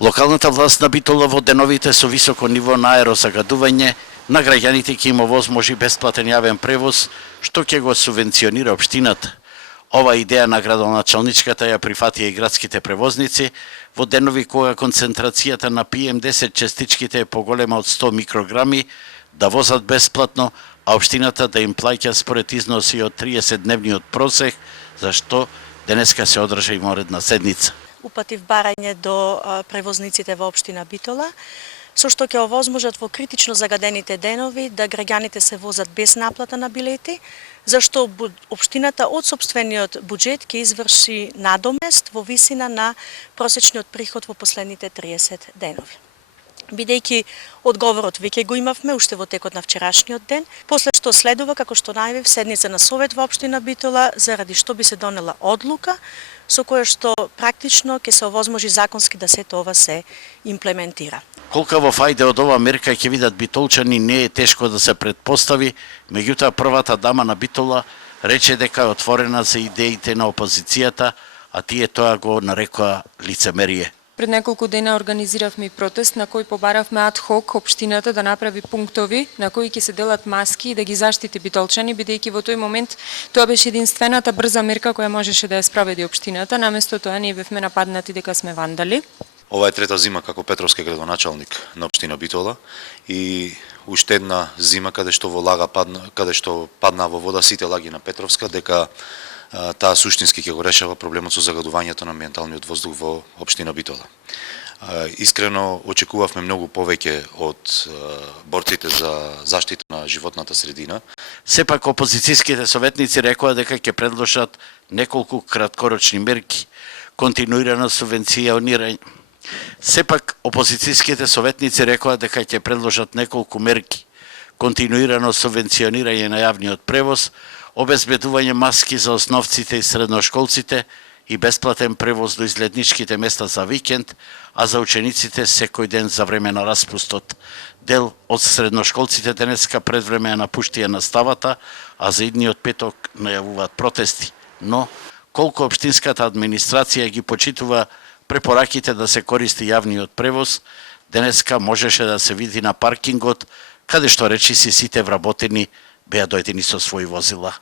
Локалната власт на Битола во деновите со високо ниво на аерозагадување на граѓаните ќе им овозможи бесплатен јавен превоз, што ќе го субвенционира општината. Ова идеја на градоначалничката ја прифатија и градските превозници во денови кога концентрацијата на PM10 частичките е поголема од 100 микрограми, да возат бесплатно, а општината да им плаќа според износи од 30-дневниот просек, за што денеска се одржа и моредна седница. Упатив барање до превозниците во општина Битола, со што ќе овозможат во критично загадените денови да граѓаните се возат без наплата на билети, зашто општината од сопствениот буџет ќе изврши надомест во висина на просечниот приход во последните 30 денови. Бидејќи одговорот веќе го имавме уште во текот на вчерашниот ден, после што следува, како што најавив, седница на Совет во општина Битола, заради што би се донела одлука, со која што практично ќе се овозможи законски да сето ова се имплементира. Колка во фајде од ова мерка ќе видат битолчани не е тешко да се предпостави, меѓутоа првата дама на Битола рече дека е отворена за идеите на опозицијата, а тие тоа го нарекоа лицемерие. Пред неколку дена организиравме и протест на кој побаравме ад хок општината да направи пунктови на кои ќе се делат маски и да ги заштити битолчани, бидејќи во тој момент тоа беше единствената брза мерка која можеше да ја спроведи општината, наместо тоа ние бевме нападнати дека сме вандали. Ова е трета зима како петровски градоначалник на општина Битола и уште една зима каде што во лага каде што падна во вода сите лаги на Петровска, дека таа суштински ќе го решава проблемот со загадувањето на амбиенталниот воздух во општина Битола. Искрено очекувавме многу повеќе од борците за заштита на животната средина. Сепак опозицијските советници рекоа дека ќе предложат неколку краткорочни мерки, континуирано субвенционирање. Сепак опозицијските советници рекоа дека ќе предложат неколку мерки, континуирано субвенционирање на јавниот превоз, обезбедување маски за основците и средношколците и бесплатен превоз до излетничките места за викенд, а за учениците секој ден за време на распустот. Дел од средношколците денеска пред време ја напуштија наставата, а за идниот петок најавуваат протести. Но, колку општинската администрација ги почитува препораките да се користи јавниот превоз, денеска можеше да се види на паркингот, каде што речиси сите вработени беа дојдени со своји возила.